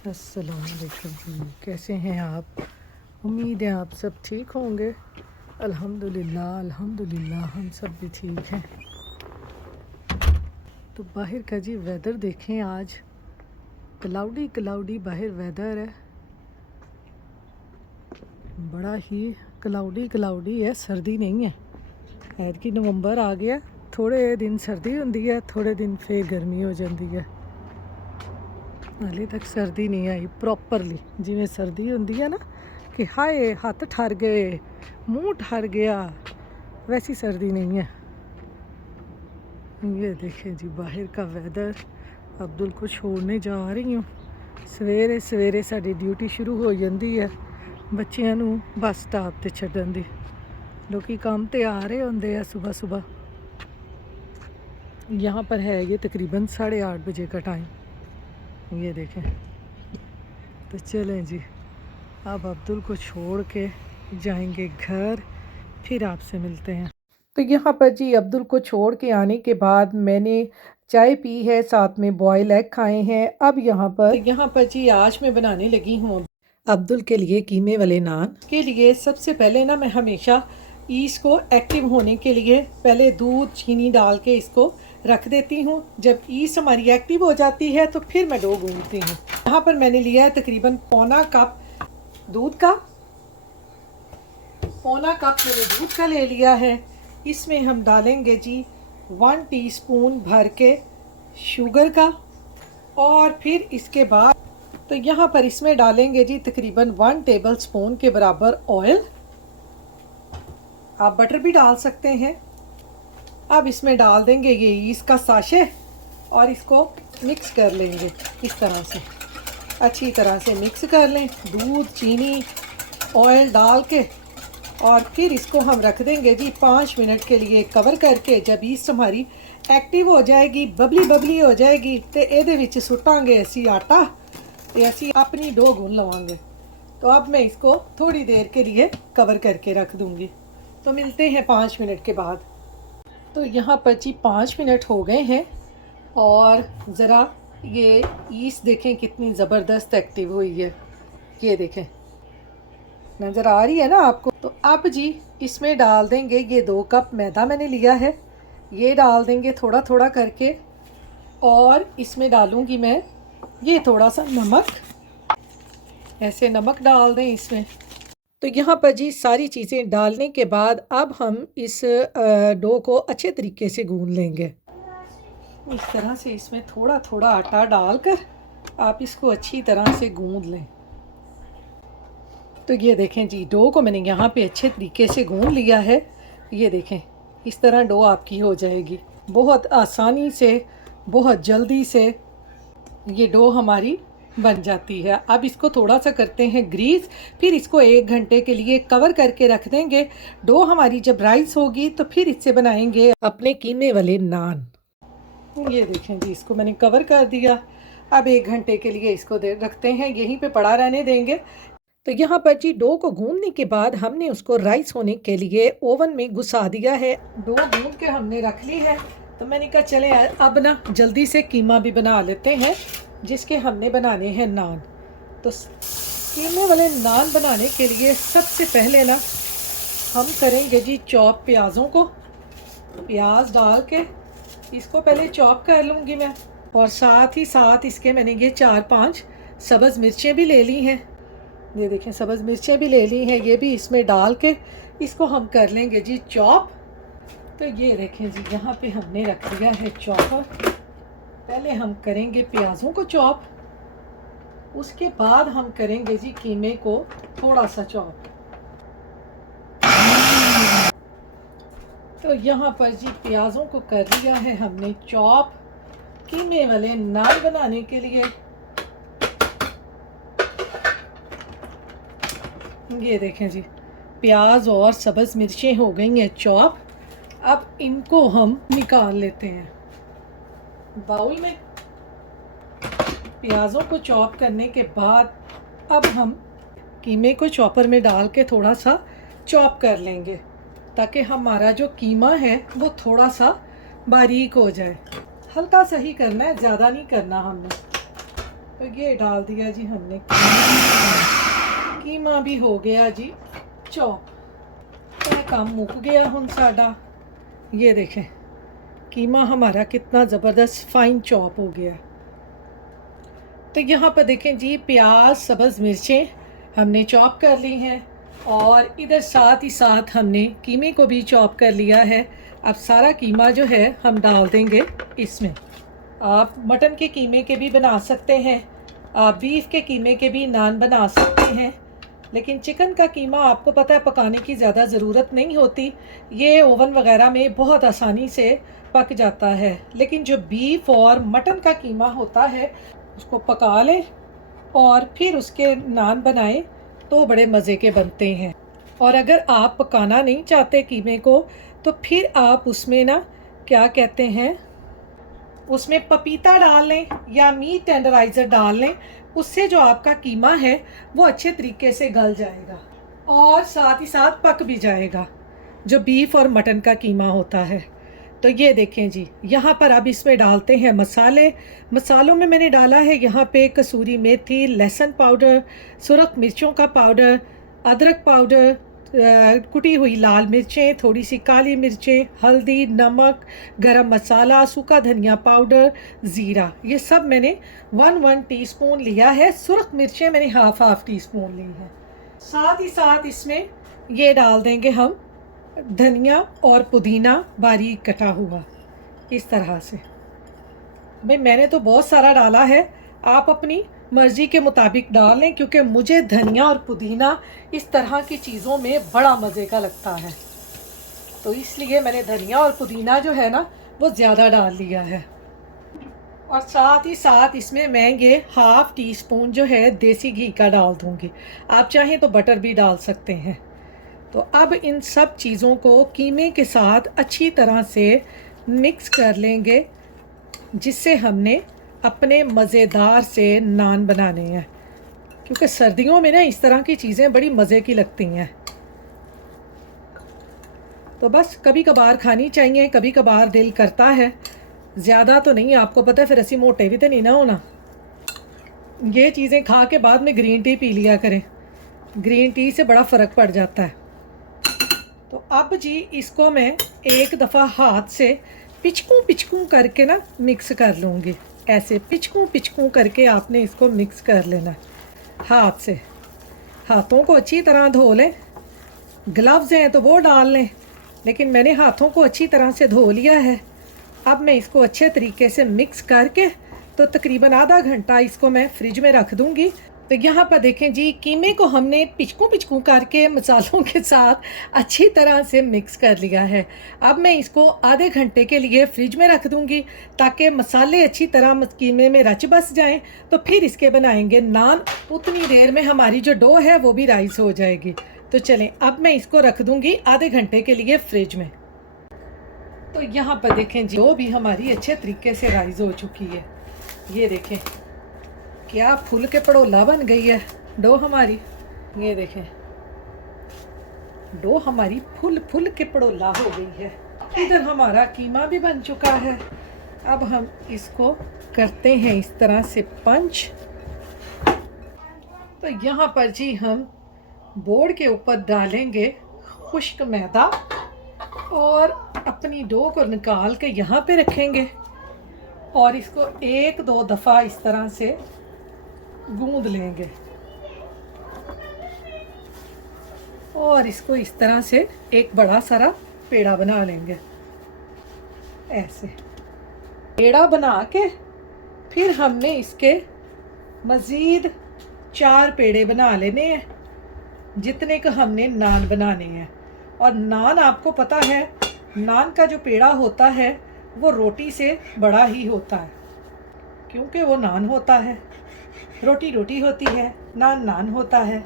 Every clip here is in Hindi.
अस्सलाम वालेकुम जी, कैसे हैं आप? उम्मीद है आप सब ठीक होंगे। अल्हम्दुलिल्लाह अल्हम्दुलिल्लाह हम सब भी ठीक हैं। तो बाहर का जी वेदर देखें, आज क्लाउडी क्लाउडी बाहर वेदर है, बड़ा ही क्लाउडी क्लाउडी है, सर्दी नहीं है। ऐद की नवंबर आ गया, थोड़े दिन सर्दी होंदी है, थोड़े दिन फिर गर्मी हो जाती है। हाले तक सर्दी नहीं आई प्रॉपरली, जिमें सर्दी होंदी है ना कि हाय हाथ ठर गए, मुंह ठर गया, वैसी सर्दी नहीं है। ये देखें जी बाहर का वेदर। अब्दुल को छोड़ने जा रही हूँ। सवेरे सवेरे साडी ड्यूटी शुरू हो जाती है बच्चों नू बस स्टॉप ते छड्डन दी। लोग काम ते आ रहे होंदे आ सुबह सुबह। यहाँ पर है ये तकरीबन 8:30 बजे का टाइम। ये देखें, तो चलें जी, अब अब्दुल को छोड़ के जाएंगे घर, फिर आपसे मिलते हैं। तो यहाँ पर जी अब्दुल को छोड़ के आने के बाद मैंने चाय पी है, साथ में बॉयल एग खाए हैं। अब यहाँ पर जी आज मैं बनाने लगी हूँ अब्दुल के लिए कीमे वाले नान। के लिए सबसे पहले ना मैं हमेशा ईस्ट को एक्टिव होने के लिए पहले दूध चीनी डाल के इसको रख देती हूँ। जब ईस्ट हमारी एक्टिव हो जाती है तो फिर मैं डो गूंथती हूँ। यहाँ पर मैंने लिया है तकरीबन पौना कप दूध का, पौना कप मैंने दूध का ले लिया है। इसमें हम डालेंगे जी 1 टीस्पून भर के शुगर का, और फिर इसके बाद तो यहाँ पर इसमें डालेंगे जी तकरीबन 1 टेबल स्पून के बराबर ऑयल। आप बटर भी डाल सकते हैं। अब इसमें डाल देंगे ये ईस्ट का साशे और इसको मिक्स कर लेंगे। इस तरह से अच्छी तरह से मिक्स कर लें, दूध चीनी ऑयल डाल के, और फिर इसको हम रख देंगे जी 5 मिनट के लिए कवर करके। जब ईस्ट हमारी एक्टिव हो जाएगी, बबली बबली हो जाएगी, तो ये विच सुटांगे असी आटा, तो असी अपनी डो गुन लवांगे। तो अब मैं इसको थोड़ी देर के लिए कवर करके रख दूंगी। तो मिलते हैं 5 मिनट के बाद। तो यहाँ पर जी 5 मिनट हो गए हैं, और ज़रा ये ईस्ट देखें कितनी ज़बरदस्त एक्टिव हुई है। ये देखें, नज़र आ रही है ना आपको। तो अब जी इसमें डाल देंगे ये 2 कप मैदा मैंने लिया है, ये डाल देंगे थोड़ा थोड़ा करके, और इसमें डालूंगी मैं ये थोड़ा सा नमक। ऐसे नमक डाल दें इसमें। तो यहाँ पर जी सारी चीज़ें डालने के बाद अब हम इस डो को अच्छे तरीके से गूंद लेंगे। इस तरह से इसमें थोड़ा थोड़ा आटा डालकर आप इसको अच्छी तरह से गूंद लें। तो ये देखें जी डो को मैंने यहाँ पे अच्छे तरीके से गूंद लिया है। ये देखें इस तरह डो आपकी हो जाएगी। बहुत आसानी से, बहुत जल्दी से ये डो हमारी बन जाती है। अब इसको थोड़ा सा करते हैं ग्रीस, फिर इसको 1 घंटे के लिए कवर करके रख देंगे। डो हमारी जब राइस होगी तो फिर इससे बनाएंगे अपने कीमे वाले नान। ये देखें जी इसको मैंने कवर कर दिया। अब 1 घंटे के लिए इसको रखते हैं, यहीं पे पड़ा रहने देंगे। तो यहाँ पर जी डो को गूंदने के बाद हमने उसको राइस होने के लिए ओवन में घुसा दिया है। डो गूंद के हमने रख ली है। तो मैंने कहा चले अब ना जल्दी से कीमा भी बना लेते हैं, जिसके हमने बनाने हैं नान। तो कीमे वाले नान बनाने के लिए सबसे पहले ना हम करेंगे जी चॉप प्याज़ों को। प्याज डाल के इसको पहले चॉप कर लूँगी मैं, और साथ ही साथ इसके मैंने ये 4-5 सब्ज़ मिर्चें भी ले ली हैं। ये देखें सब्ज़ मिर्चें भी ले ली हैं, ये भी इसमें डाल के इसको हम कर लेंगे जी चॉप। तो ये देखें जी यहाँ पे हमने रख दिया है चॉपर। पहले हम करेंगे प्याज़ों को चॉप, उसके बाद हम करेंगे जी कीमे को थोड़ा सा चॉप। तो यहाँ पर जी प्याज़ों को कर लिया है हमने चॉप कीमे वाले नान बनाने के लिए। ये देखें जी प्याज और सब्ज़ मिर्चें हो गई हैं चॉप। अब इनको हम निकाल लेते हैं बाउल में। प्याज़ों को चॉप करने के बाद अब हम कीमे को चॉपर में डाल के थोड़ा सा चॉप कर लेंगे, ताकि हमारा जो कीमा है वो थोड़ा सा बारीक हो जाए। हल्का सा ही करना है, ज़्यादा नहीं करना हमने। तो ये डाल दिया जी हमने, कीमा भी हो गया जी चॉप। तो काम मुक गया हुन साडा। ये देखें कीमा हमारा कितना ज़बरदस्त फाइन चॉप हो गया। तो यहाँ पर देखें जी प्याज सब्ज़ मिर्चें हमने चॉप कर ली हैं और इधर साथ ही साथ हमने कीमे को भी चॉप कर लिया है। अब सारा कीमा जो है हम डाल देंगे इसमें। आप मटन के कीमे के भी बना सकते हैं, आप बीफ के कीमे के भी नान बना सकते हैं, लेकिन चिकन का कीमा आपको पता है पकाने की ज़्यादा ज़रूरत नहीं होती, ये ओवन वगैरह में बहुत आसानी से पक जाता है। लेकिन जो बीफ और मटन का कीमा होता है उसको पका लें और फिर उसके नान बनाएं तो बड़े मज़े के बनते हैं। और अगर आप पकाना नहीं चाहते कीमे को तो फिर आप उसमें ना क्या कहते हैं, उसमें पपीता डाल लें या मीट टेंडराइज़र डाल लें, उससे जो आपका कीमा है वो अच्छे तरीके से गल जाएगा और साथ ही साथ पक भी जाएगा, जो बीफ और मटन का कीमा होता है। तो ये देखें जी यहाँ पर अब इसमें डालते हैं मसाले। मसालों में मैंने डाला है यहाँ पे कसूरी मेथी, लहसुन पाउडर, सुरख मिर्चों का पाउडर, अदरक पाउडर, कुटी हुई लाल मिर्चें, थोड़ी सी काली मिर्चें, हल्दी, नमक, गरम मसाला, सूखा धनिया पाउडर, ज़ीरा, ये सब मैंने 1 टीस्पून लिया है। सुरख मिर्चें मैंने हाफ टीस्पून ली हैं। साथ ही साथ इसमें ये डाल देंगे हम धनिया और पुदीना बारीक कटा हुआ, इस तरह से। भाई मैंने तो बहुत सारा डाला है, आप अपनी मर्ज़ी के मुताबिक डाल लें, क्योंकि मुझे धनिया और पुदीना इस तरह की चीज़ों में बड़ा मज़े का लगता है, तो इसलिए मैंने धनिया और पुदीना जो है ना वो ज़्यादा डाल लिया है। और साथ ही साथ इसमें मैं ये हाफ़ टीस्पून जो है देसी घी का डाल दूँगी, आप चाहें तो बटर भी डाल सकते हैं। तो अब इन सब चीज़ों को कीमे के साथ अच्छी तरह से मिक्स कर लेंगे, जिससे हमने अपने मज़ेदार से नान बनाने हैं, क्योंकि सर्दियों में ना इस तरह की चीज़ें बड़ी मज़े की लगती हैं। तो बस कभी कभार खानी चाहिए, कभी कभार दिल करता है, ज़्यादा तो नहीं, आपको पता है फिर ऐसी मोटे भी तो नहीं ना होना। ये चीज़ें खा के बाद में ग्रीन टी पी लिया करें, ग्रीन टी से बड़ा फ़र्क पड़ जाता है। तो अब जी इसको मैं एक दफ़ा हाथ से पिचकू करके ना मिक्स कर लूँगी। ऐसे पिचकू करके आपने इसको मिक्स कर लेना हाथ से। हाथों को अच्छी तरह धो लें, ग्लव्स हैं तो वो डाल लें, लेकिन मैंने हाथों को अच्छी तरह से धो लिया है। अब मैं इसको अच्छे तरीके से मिक्स करके तो तकरीबन आधा घंटा इसको मैं फ्रिज में रख दूँगी। तो यहाँ पर देखें जी कीमे को हमने पिचकू करके मसालों के साथ अच्छी तरह से मिक्स कर लिया है। अब मैं इसको आधे घंटे के लिए फ्रिज में रख दूँगी ताकि मसाले अच्छी तरह कीमे में रच बस जाएं, तो फिर इसके बनाएंगे नान। उतनी देर में हमारी जो डो है वो भी राइस हो जाएगी। तो चलें अब मैं इसको रख दूँगी आधे घंटे के लिए फ्रिज में। तो यहाँ पर देखें जी डो भी हमारी अच्छे तरीके से राइस हो चुकी है। ये देखें क्या फूल के पड़ोला बन गई है डो हमारी। ये देखें डो हमारी फुल के पड़ोला हो गई है। इधर हमारा कीमा भी बन चुका है। अब हम इसको करते हैं इस तरह से पंच। तो यहाँ पर जी हम बोर्ड के ऊपर डालेंगे खुश्क मैदा और अपनी डो को निकाल के यहाँ पे रखेंगे और इसको 1-2 दफ़ा इस तरह से गूंद लेंगे और इसको इस तरह से एक बड़ा सारा पेड़ा बना लेंगे। ऐसे पेड़ा बना के फिर हमने इसके मज़ीद 4 पेड़े बना लेने हैं, जितने का हमने नान बनाने हैं। और नान आपको पता है नान का जो पेड़ा होता है वो रोटी से बड़ा ही होता है, क्योंकि वो नान होता है, रोटी होती है, नान होता है।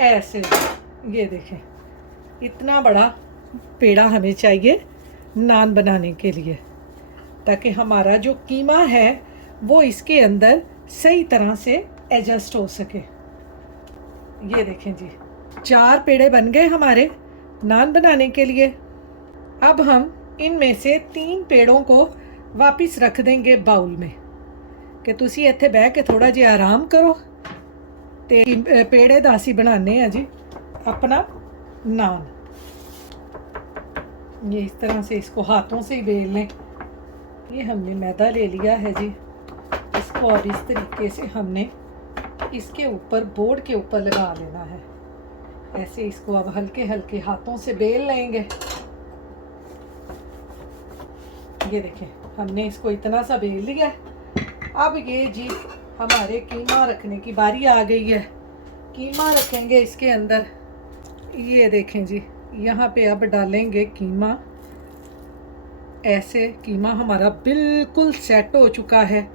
ऐसे ये देखें इतना बड़ा पेड़ा हमें चाहिए नान बनाने के लिए, ताकि हमारा जो कीमा है वो इसके अंदर सही तरह से एडजस्ट हो सके। ये देखें जी 4 पेड़े बन गए हमारे नान बनाने के लिए। अब हम इनमें से 3 पेड़ों को वापस रख देंगे बाउल में। कि तुसी इत्थे बह के थोड़ा जिहा आराम करो ते पेड़े दा असी बनाने हैं जी अपना नान। ये इस तरह से इसको हाथों से ही बेल लें। ये हमने मैदा ले लिया है जी, इसको अब इस तरीके से हमने इसके ऊपर बोर्ड के ऊपर लगा लेना है। ऐसे इसको अब हल्के हल्के हाथों से बेल लेंगे। ये देखें हमने इसको इतना सा बेल लिया। अब ये जी हमारे कीमा रखने की बारी आ गई है। कीमा रखेंगे इसके अंदर। ये देखें जी यहाँ पे अब डालेंगे कीमा। ऐसे कीमा हमारा बिल्कुल सेट हो चुका है।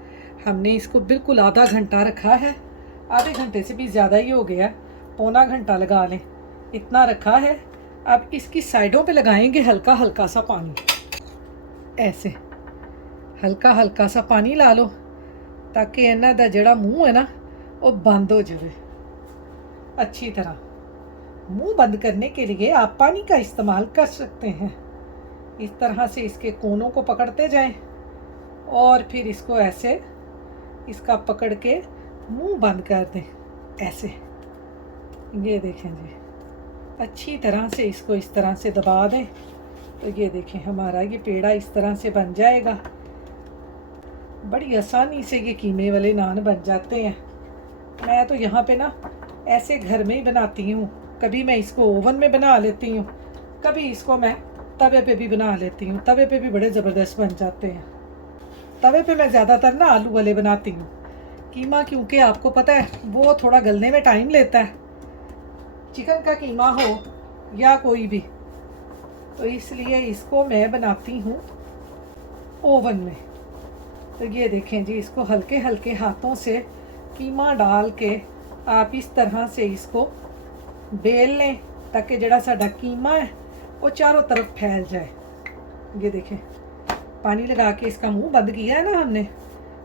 हमने इसको बिल्कुल आधा घंटा रखा है, आधे घंटे से भी ज़्यादा ही हो गया, पौना घंटा लगा लें, इतना रखा है। अब इसकी साइडों पे लगाएंगे हल्का हल्का सा पानी। ऐसे हल्का हल्का सा पानी ला लो ताकि इन्हां दा जिहड़ा मुँह है ना वो बंद हो जाए अच्छी तरह। मुंह बंद करने के लिए आप पानी का इस्तेमाल कर सकते हैं। इस तरह से इसके कोनों को पकड़ते जाएं और फिर इसको ऐसे इसका पकड़ के मुंह बंद कर दें ऐसे। ये देखें जी अच्छी तरह से इसको इस तरह से दबा दें तो ये देखें हमारा ये पेड़ा इस तरह से बन जाएगा। बड़ी आसानी से ये कीमे वाले नान बन जाते हैं। मैं तो यहाँ पे ना ऐसे घर में ही बनाती हूँ। कभी मैं इसको ओवन में बना लेती हूँ, कभी इसको मैं तवे पे भी बना लेती हूँ। तवे पे भी बड़े ज़बरदस्त बन जाते हैं। तवे पे मैं ज़्यादातर ना आलू वाले बनाती हूँ। कीमा क्योंकि आपको पता है वो थोड़ा गलने में टाइम लेता है, चिकन का कीमा हो या कोई भी, तो इसलिए इसको मैं बनाती हूँ ओवन में। तो ये देखें जी इसको हल्के हल्के हाथों से कीमा डाल के आप इस तरह से इसको बेल लें ताकि जड़ा साडा कीमा है वो चारों तरफ फैल जाए। ये देखें पानी लगा के इसका मुंह बंद किया है ना हमने,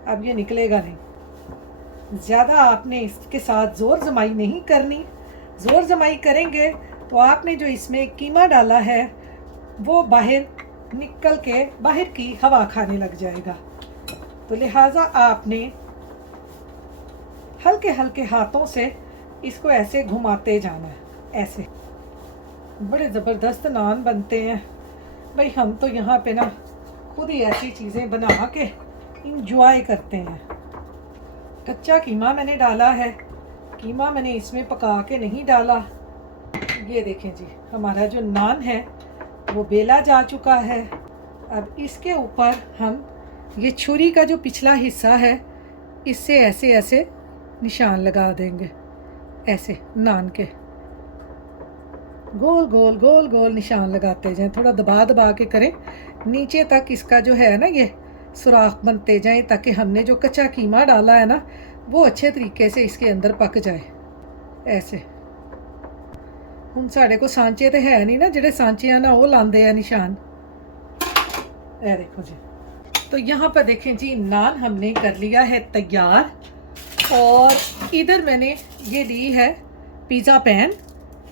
अब ये निकलेगा नहीं। ज़्यादा आपने इसके साथ ज़ोर जमाई नहीं करनी। ज़ोर जमाई करेंगे तो आपने जो इसमें कीमा डाला है वो बाहर निकल के बाहर की हवा खाने लग जाएगा। तो लिहाजा आपने हल्के हल्के हाथों से इसको ऐसे घुमाते जाना है। ऐसे बड़े ज़बरदस्त नान बनते हैं भाई। हम तो यहाँ पे ना खुद ही ऐसी चीज़ें बना के इंजॉय करते हैं। कच्चा कीमा मैंने डाला है, कीमा मैंने इसमें पका के नहीं डाला। ये देखें जी हमारा जो नान है वो बेला जा चुका है। अब इसके ऊपर हम ये छुरी का जो पिछला हिस्सा है इससे ऐसे ऐसे निशान लगा देंगे। ऐसे नान के गोल गोल गोल गोल निशान लगाते जाएं। थोड़ा दबा दबा के करें, नीचे तक इसका जो है ना ये सुराख बनते जाएं ताकि हमने जो कच्चा कीमा डाला है ना वो अच्छे तरीके से इसके अंदर पक जाए। ऐसे हुण साढ़े को सांचे तो है नहीं ना, जेडे सांचे ना वो लांदे हैं निशान। ये देखो जी। तो यहाँ पर देखें जी नान हमने कर लिया है तैयार। और इधर मैंने ये ली है पिज़्ज़ा पैन,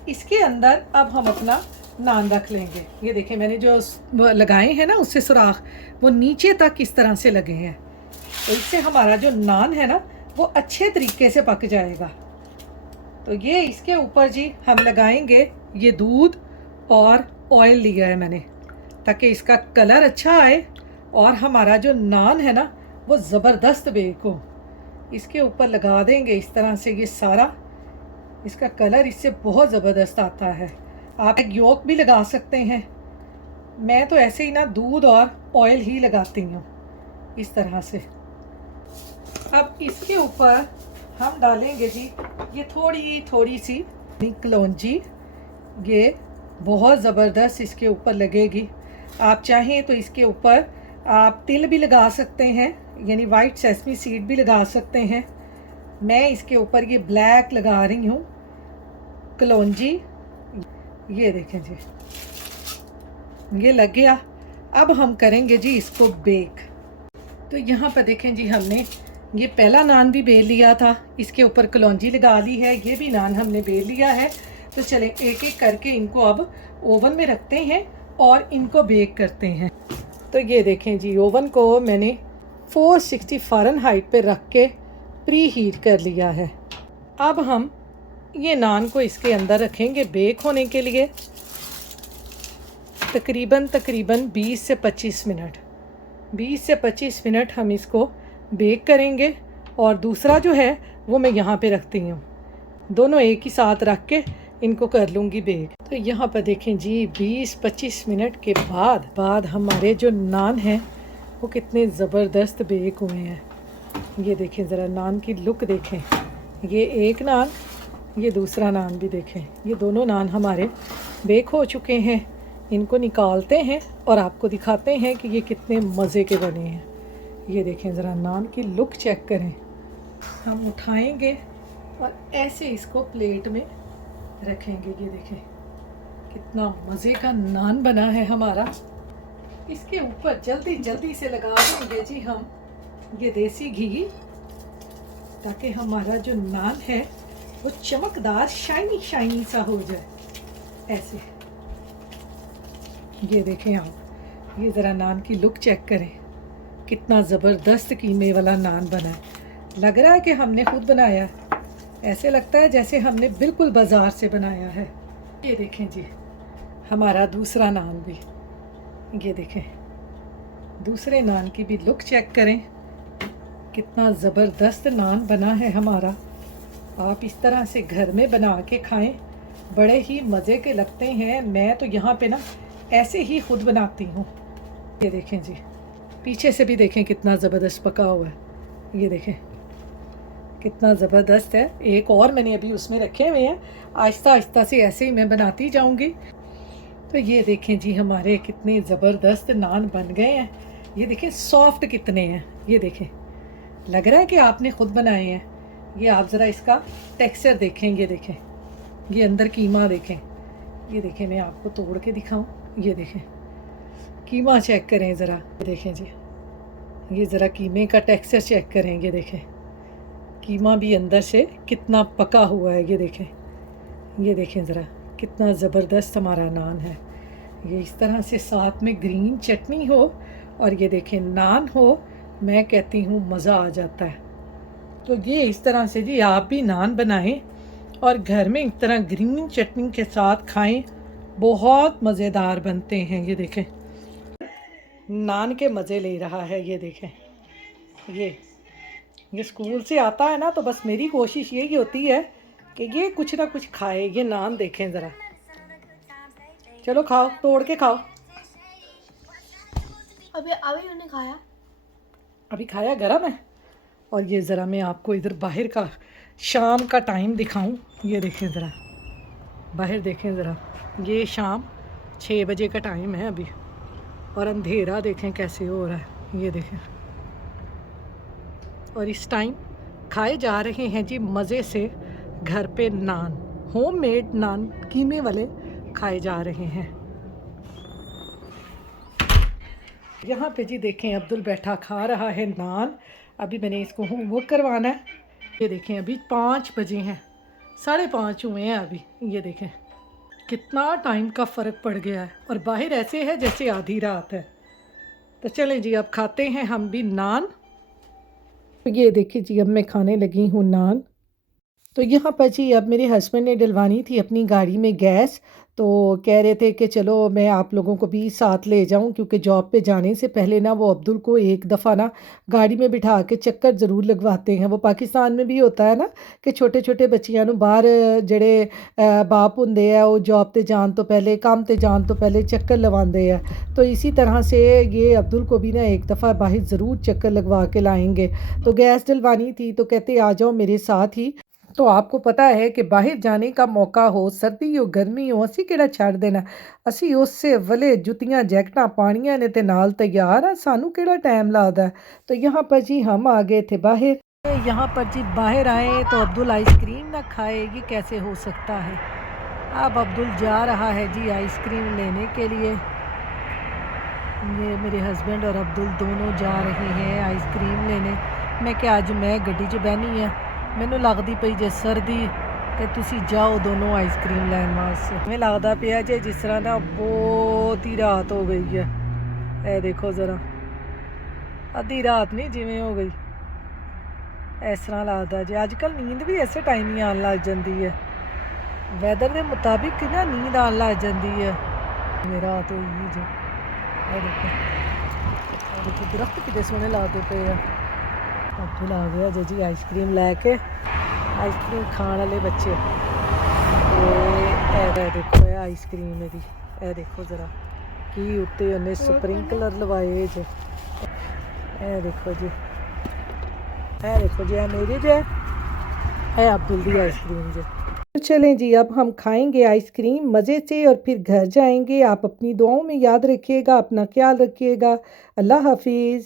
इसके अंदर अब हम अपना नान रख लेंगे। ये देखें मैंने जो लगाए हैं ना उससे सुराख वो नीचे तक इस तरह से लगे हैं, तो इससे हमारा जो नान है ना वो अच्छे तरीके से पक जाएगा। तो ये इसके ऊपर जी हम लगाएंगे ये दूध और ऑयल लिया है मैंने ताकि इसका कलर अच्छा आए और हमारा जो नान है ना वो ज़बरदस्त बेक हो। इसके ऊपर लगा देंगे इस तरह से ये सारा, इसका कलर इससे बहुत ज़बरदस्त आता है। आप एक योक भी लगा सकते हैं, मैं तो ऐसे ही ना दूध और ऑयल ही लगाती हूँ इस तरह से। अब इसके ऊपर हम डालेंगे जी ये थोड़ी थोड़ी सी कलौंजी, ये बहुत ज़बरदस्त इसके ऊपर लगेगी। आप चाहें तो इसके ऊपर आप तिल भी लगा सकते हैं, यानी वाइट सेसमी सीड भी लगा सकते हैं। मैं इसके ऊपर ये ब्लैक लगा रही हूँ कलौंजी। ये देखें जी ये लग गया। अब हम करेंगे जी इसको बेक। तो यहाँ पर देखें जी हमने ये पहला नान भी बेल लिया था, इसके ऊपर कलौंजी लगा ली है, ये भी नान हमने बेल लिया है। तो चलें एक एक करके इनको अब ओवन में रखते हैं और इनको बेक करते हैं। तो ये देखें जी ओवन को मैंने 460 फ़ारेनहाइट पे रख के प्री हीट कर लिया है। अब हम ये नान को इसके अंदर रखेंगे बेक होने के लिए तकरीबन 20 से 25 मिनट। 20 से 25 मिनट हम इसको बेक करेंगे और दूसरा जो है वो मैं यहाँ पे रखती हूँ। दोनों एक ही साथ रख के इनको कर लूँगी बेक। तो यहाँ पर देखें जी 20-25 मिनट के बाद हमारे जो नान हैं वो कितने ज़बरदस्त बेक हुए हैं। ये देखें ज़रा नान की लुक देखें। ये एक नान, ये दूसरा नान भी देखें। ये दोनों नान हमारे बेक हो चुके हैं। इनको निकालते हैं और आपको दिखाते हैं कि ये कितने मज़े के बने हैं। ये देखें ज़रा नान की लुक चेक करें। हम उठाएंगे और ऐसे इसको प्लेट में रखेंगे। ये देखें कितना मज़े का नान बना है हमारा। इसके ऊपर जल्दी से लगा देंगे जी हम ये देसी घी, ताकि हमारा जो नान है वो चमकदार शाइनी सा हो जाए। ऐसे ये देखें आप, ये ज़रा नान की लुक चेक करें। कितना ज़बरदस्त कीमे वाला नान बना है। लग रहा है कि हमने खुद बनाया है। ऐसे लगता है जैसे हमने बिल्कुल बाज़ार से बनाया है। ये देखें जी हमारा दूसरा नान भी। ये देखें दूसरे नान की भी लुक चेक करें। कितना ज़बरदस्त नान बना है हमारा। आप इस तरह से घर में बना के खाएं, बड़े ही मज़े के लगते हैं। मैं तो यहाँ पे ना ऐसे ही खुद बनाती हूँ। ये देखें जी पीछे से भी देखें कितना ज़बरदस्त पका हुआ है। ये देखें कितना ज़बरदस्त है। एक और मैंने अभी उसमें रखे हुए हैं। आहिस्ता से ऐसे ही मैं बनाती जाऊंगी। तो ये देखें जी हमारे कितने ज़बरदस्त नान बन गए हैं। ये देखें सॉफ्ट कितने हैं। ये देखें लग रहा है कि आपने ख़ुद बनाए हैं। ये आप ज़रा इसका टेक्सचर देखें। ये देखें ये अंदर कीमा देखें। ये देखें मैं आपको तोड़ के दिखाऊं। ये देखें कीमा चेक करें ज़रा। देखें जी ये ज़रा कीमे का टेक्सचर चेक करें। ये देखें कीमा भी अंदर से कितना पका हुआ है। ये देखें ज़रा कितना ज़बरदस्त हमारा नान है। ये इस तरह से साथ में ग्रीन चटनी हो और ये देखें नान हो, मैं कहती हूँ मज़ा आ जाता है। तो ये इस तरह से जी आप भी नान बनाएं और घर में इस तरह ग्रीन चटनी के साथ खाएं, बहुत मज़ेदार बनते हैं। ये देखें नान के मज़े ले रहा है। ये देखें ये स्कूल से आता है ना, तो बस मेरी कोशिश यही होती है कि ये कुछ ना कुछ खाए। ये नान देखें ज़रा, चलो खाओ, तोड़ के खाओ। अभी मैंने खाया, अभी खाया, गरम है। और ये ज़रा मैं आपको इधर बाहर का शाम का टाइम दिखाऊं। ये देखें ज़रा बाहर देखें ज़रा, ये शाम 6 बजे का टाइम है अभी और अंधेरा देखें कैसे हो रहा है। ये देखें और इस टाइम खाए जा रहे हैं जी मज़े से घर पे नान, होममेड नान कीमे वाले खाए जा रहे हैं। यहाँ पे जी देखें अब्दुल बैठा खा रहा है नान। अभी मैंने इसको होमवर्क करवाना है। ये देखें अभी 5 बजे हैं, 5:30 हुए हैं अभी। ये देखें कितना टाइम का फ़र्क पड़ गया है और बाहर ऐसे है जैसे आधी रात है। तो चलें जी अब खाते हैं हम भी नान। ये देखिए जी अब मैं खाने लगी हूँ नान। तो यहाँ पर जी अब मेरे हस्बैंड ने डलवानी थी अपनी गाड़ी में गैस, तो कह रहे थे कि चलो मैं आप लोगों को भी साथ ले जाऊं, क्योंकि जॉब पे जाने से पहले ना वो अब्दुल को एक दफ़ा ना गाड़ी में बिठा के चक्कर ज़रूर लगवाते हैं। वो पाकिस्तान में भी होता है ना कि छोटे छोटे बच्चियां नू बाहर जड़े बाप होंदे है वो जॉब ते जान तो पहले, काम ते जान तो पहले चक्कर लगवाते हैं। तो इसी तरह से ये अब्दुल को भी ना एक दफ़ा बाहर ज़रूर चक्कर लगवा के लाएँगे। तो गैस डलवानी थी तो कहते आ जाओ मेरे साथ ही। तो आपको पता है कि बाहर जाने का मौका हो, सर्दी हो गर्मी हो, असी किहड़ा छड़ देना। असी उससे वले जुतियां जैकटां पानियां ने ते नाल तैयार आ, सानू किहड़ा टाइम लगदा। तो यहाँ पर जी हम आ गए थे बाहर। यहाँ पर जी बाहर आए तो अब्दुल आइसक्रीम ना खाए, ये कैसे हो सकता है। अब अब्दुल जा रहा है जी आइसक्रीम लेने के लिए। ये मेरे हस्बैंड और अब्दुल दोनों जा रहे हैं आइसक्रीम लेने। मैं क्या अज मैं गड्डी 'च बहनी है, ਮੈਨੂੰ ਲੱਗਦੀ ਪਈ ਜੇ ਸਰਦੀ ਤੇ ਤੁਸੀਂ ਜਾਓ ਦੋਨੋਂ ਆਈਸਕ੍ਰੀਮ ਲੈਣ ਵਾਸਤੇ। ਮੈਨੂੰ ਲੱਗਦਾ ਪਿਆ ਜੇ ਜਿਸ ਤਰ੍ਹਾਂ ਦਾ ਬਹੁਤ ਹੀ ਰਾਤ ਹੋ ਗਈ ਹੈ। ਇਹ ਦੇਖੋ ਜ਼ਰਾ ਅੱਧੀ ਰਾਤ ਨਹੀਂ ਜਿਵੇਂ ਹੋ ਗਈ ਇਸ ਤਰ੍ਹਾਂ ਲੱਗਦਾ ਜੇ ਅੱਜ ਕੱਲ੍ਹ ਨੀਂਦ ਵੀ ਇਸੇ ਟਾਈਮ ਹੀ ਆਉਣ ਲੱਗ ਜਾਂਦੀ ਹੈ ਵੈਦਰ ਦੇ ਮੁਤਾਬਿਕ ਨਾ ਨੀਂਦ ਆਉਣ ਲੱਗ ਜਾਂਦੀ ਹੈ ਰਾਤ ਹੋਈ ਜੇ ਇਹ ਦੇਖੋ ਦਰਖਤ ਕਿਤੇ ਸੋਹਣੇ ਲੱਗਦੇ ਪਏ ਆ ਉੱਥੇ ਲਾ ਗਿਆ ਜੀ ਆਈਸਕ੍ਰੀਮ ਲੈ ਕੇ ਆਈਸਕ੍ਰੀਮ ਖਾਣ ਵਾਲੇ ਬੱਚੇ ਤੇ ਇਹ ਦੇਖੋ ਇਹ ਆਈਸਕ੍ਰੀਮ ਇਹਦੀ ਇਹ ਦੇਖੋ ਜ਼ਰਾ ਕੀ ਉੱਤੇ ਉਹਨੇ ਸਪ੍ਰਿੰਕਲਰ ਲਵਾਏ ਜੇ ਇਹ ਦੇਖੋ ਜੀ ये मेरी जो है अब्दुल दी आइसक्रीम जो तो चलें जी अब हम खाएंगे आइसक्रीम मज़े से और फिर घर जाएंगे। आप अपनी दुआओं में याद रखिएगा, अपना ख्याल रखिएगा। अल्लाह हाफिज़।